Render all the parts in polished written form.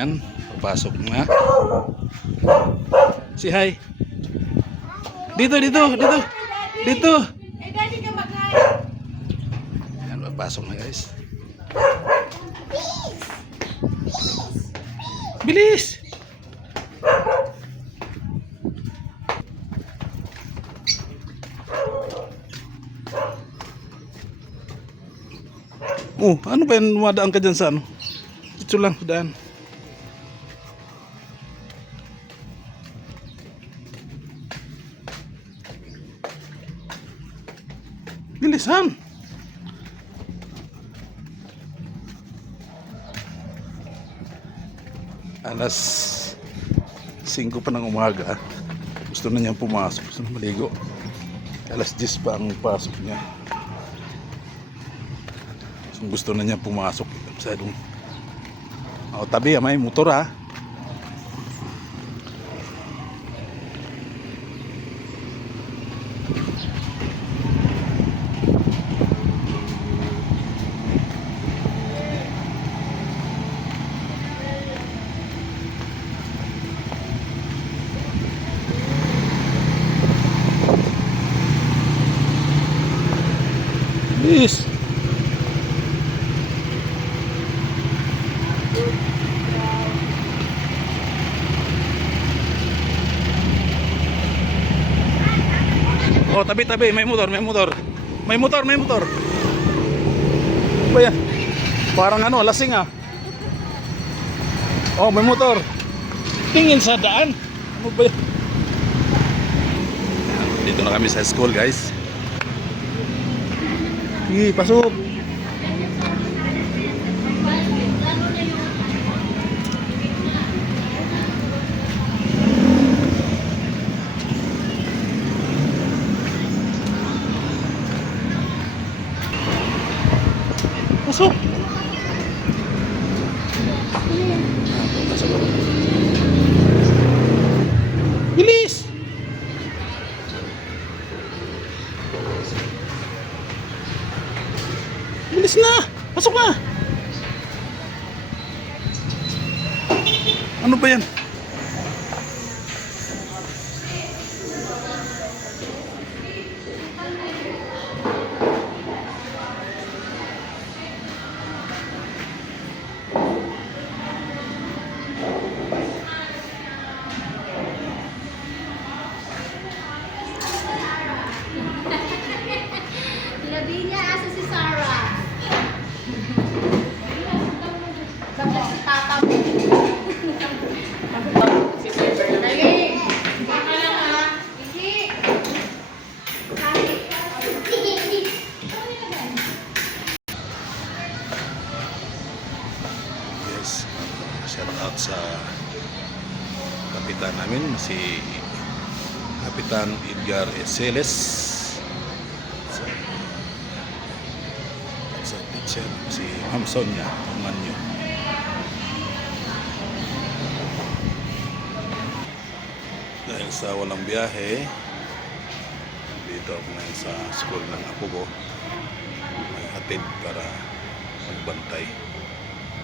Yan, papasok na. Si hi. Dito. Yan, papasok na guys. Bilis! Oh, ano ba yan? Wadaan ka dyan sa ano? Ito lang, daan. Bilisan! Alas 5 pa ng umaga. Gusto na niyang pumasok. Gusto na maligo. Alas 10 pa ang pasok niya. Gusto na niya pumasok. Masyadong tabi may motor ha. Please. Oh, tabi, may motor. Ano ba yan? Parang ano, lasing ah. Oh, may motor. Tingin sa daan. Ano ba yan? Dito na kami sa school, guys. Sige, pasok. Pasok. Bilis. Bilis na. Pasok na. Ano ba yan? Labi niya, asa si Sarah? Tata mo. Si Sarah. Dali. Baka lang ha. Hindi. Yes. Shout out sa kapitan namin, si Kapitan Edgar Eseles. Sa teacher, si Ma'am Sonia Manyo. Dahil sa walang biyahe, dito ako ngayon sa school ng apo ko. May hatid para magbantay.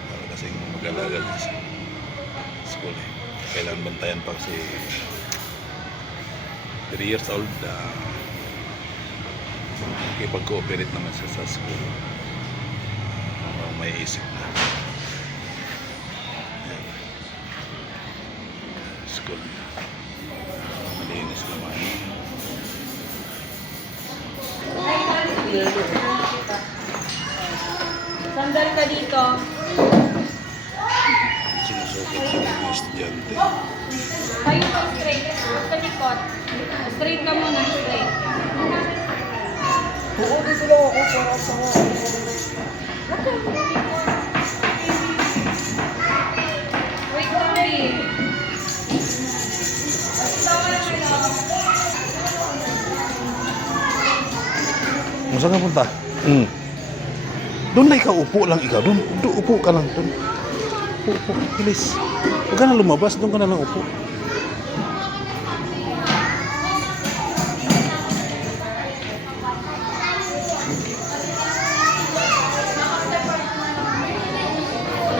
Para kasing mag-alaga sa school eh. Kailangan bantayan pa kasi 3 years old. Nakipag-cooperate naman siya sa school. May isip na. Ayan. School. Malinis naman. Sandal ka dito. Sinusukot sa mga estudyante. Tayo ka straight. Basta likot. Straight ka muna. Straight. Oo, dito lang ako para sa Wait for me. Saan ka punta? Doon na ikaw, upo lang ikaw. Doon, upo ka lang. Doon. Upo, bilis. Huwag ka na lumabas, doon ka na lang upo.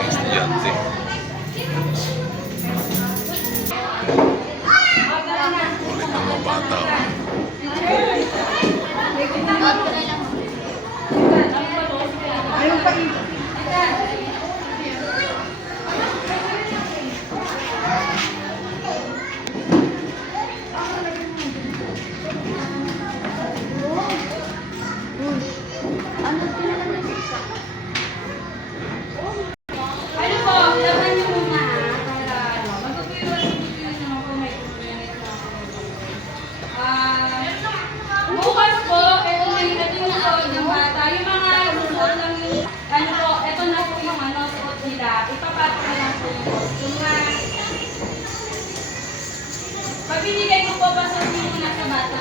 Estudyante.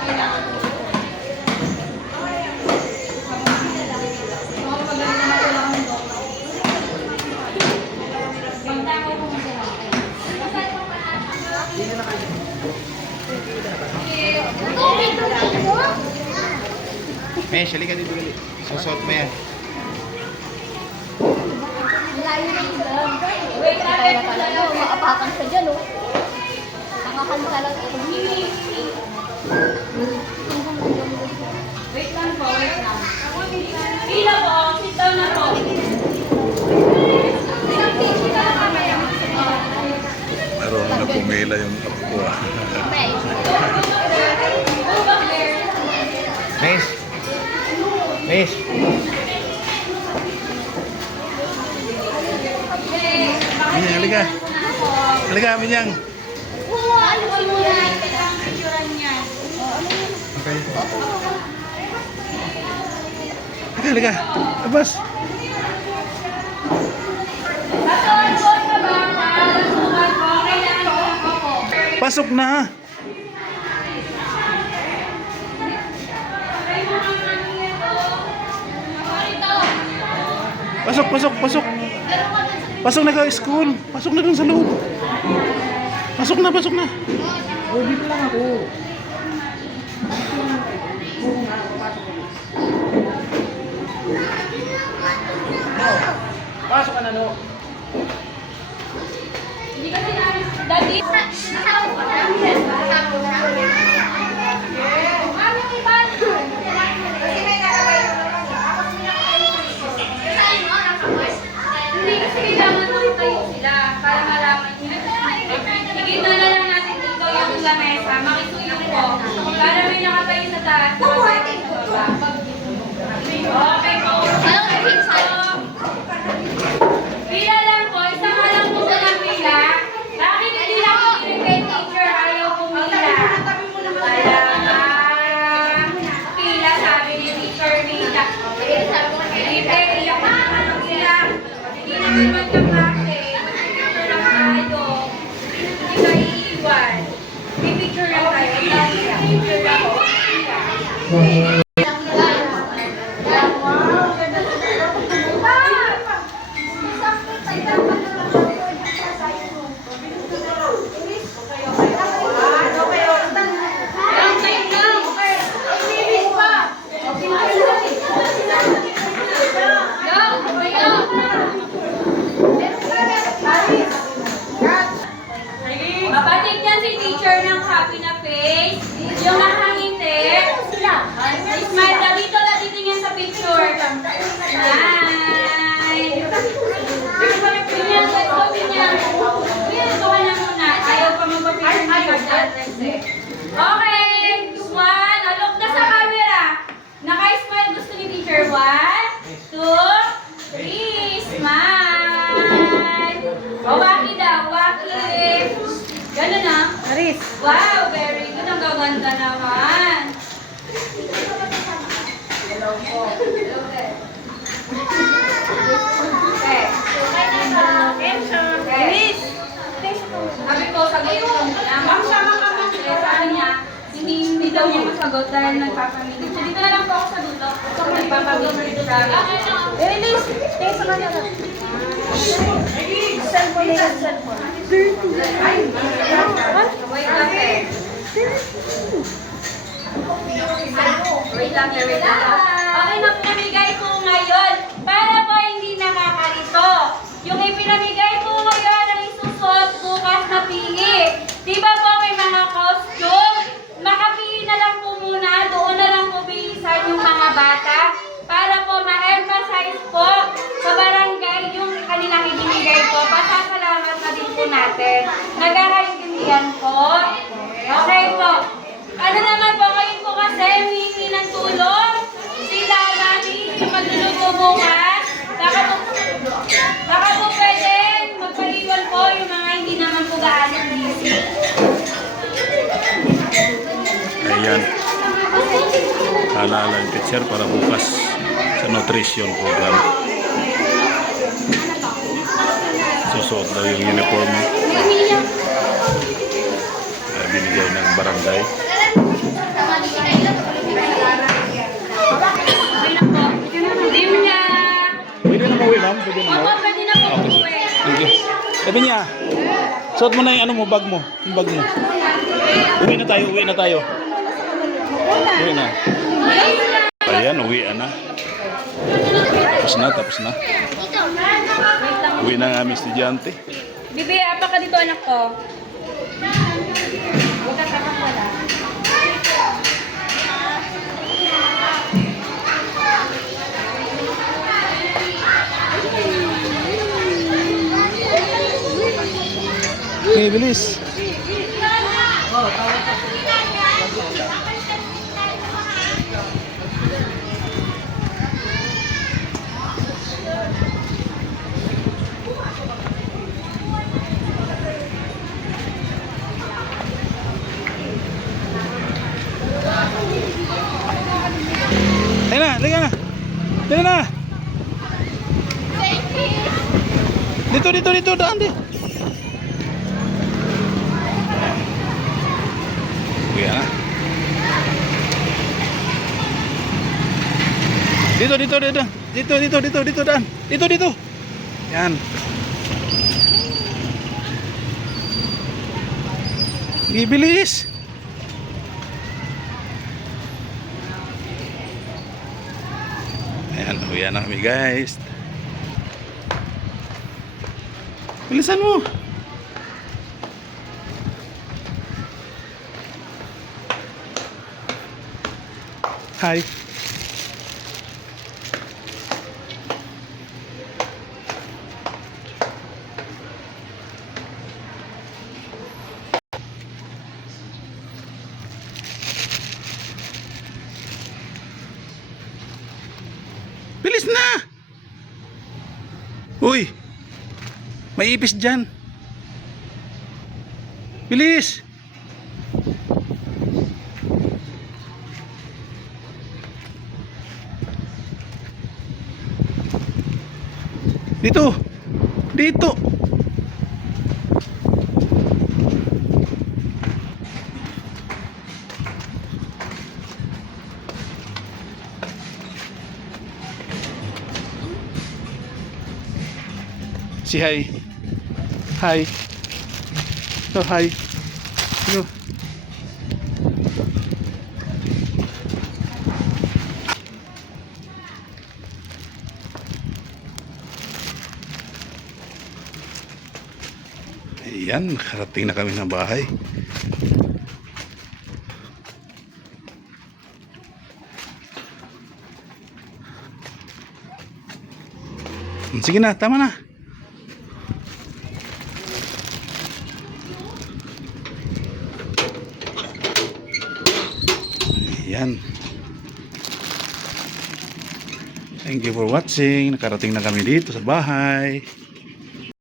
kailangan ko. Mga magaling naman ko lang ng doktor. Pagtako ko mo sila. Mesh, halika dito. Susot mo yan. Wait, Kaya talaga, maapakan ka dyan, oh. Nangakan talaga. wait lang po, wait lang. Pila po, sit down na po. Meron na pumila yung apo ko. Mesh. Mesh. Minyang, halika. Halika, Minyang. Okay. Halika, halika. Labas. Pasok na. Pasok, pasok, pasok. Pasok na ka school. Pasok na dun sa loob. Pasok na, pasok na. Oh, dito lang ako. Pasok ka na, no? Hindi kasi daddy. Hindi kasi kailangan makitayo sila para malaman nila. Ikita na lang natin dito yung lamesa, makisuyo ko. Para may nakatayo sa taas, nakatayo sa baba. Okay po. Pila lang po, isa nga lang po sa pila. Bakit hindi lang pinigay teacher, ayaw pumila? Pila, sabi ni teacher Mila. Hindi, iyak na naman sila. Hindi naman magkaklase. Mag-picture lang tayo. Hindi tayo iiwan. May picture lang tayo. Picture lang po. Mapatig yan si teacher ng happy na face. Yung nakangiti. Smile na dito na titingin sa picture. Smile. Pinyan, let's go, pinyan. Pinyan, ito ka na muna. Ayaw pa magpapicture. Okay. One. Look na sa camera. Naka-smile gusto ni teacher. 1, 2, 3. Smile. O, waki daw. Waki. Gano'n na. Aris. Wow, very good. Ang gaganda naman. Hello po. Hello, sir. Okay. Okay. Sabi ko, sagot ko muna. Sabi niya, hindi daw niya masagot dahil nagpapamilig. So, dito na lang po ako sa dulo. So, nagpapamilig siya. Release. Stay sa kanya. Cellphone na cellphone. Wait lang, eh. Wait lang, wait lang. Okay na, pinamigay ko ngayon para po hindi nakakalito. Yung ipinamigay ko ngayon ang isusot bukas na pili. Diba po may mga costume? Makapili na lang po muna, doon na lang po bilisan yung mga bata para po ma-emphasize po sa barangay yung kanilang ibinigay po. Pasasalamat na din po natin. Nagkakaintindihan po. Okay po. Ano naman po, ngayon po kasi humingi ng tulong. Sila mami, yung magluluto bukas. Baka po pwede magpaliwan po yung mga hindi naman po gaano busy. Ayan. Alala yung teacher para bukas sa nutrition program. Susuot daw yung uniform. Binigay ng barangay. din mo. Opo, pwede na po Okay, umuwi. thank you. Sabi niya, suot mo na yung ano mo, bag mo. Yung bag mo. Uwi na tayo, uwi na tayo. Uwi na. Ayan, uwi na. Tapos na, tapos na. Uwi na nga aming estudyante. Bibi, apa ka dito anak ko? Huwag ka sakang wala. Okay, bilis. Ayun na, liga na. Liga na. Dito, daan di. Uwi na. Dito, daan. Dito. Yan. Bibilis. Ayan, uwi na kami guys. Bilisan mo. Hi. Bilis na! Uy! May ipis dyan. Bilis! Dito! Si hi. Hi. Oh, hi. Ano? Ayan, nakarating na kami ng bahay. Sige na, tama na. Ayan. Thank you for watching. Nakarating na kami dito sa bahay.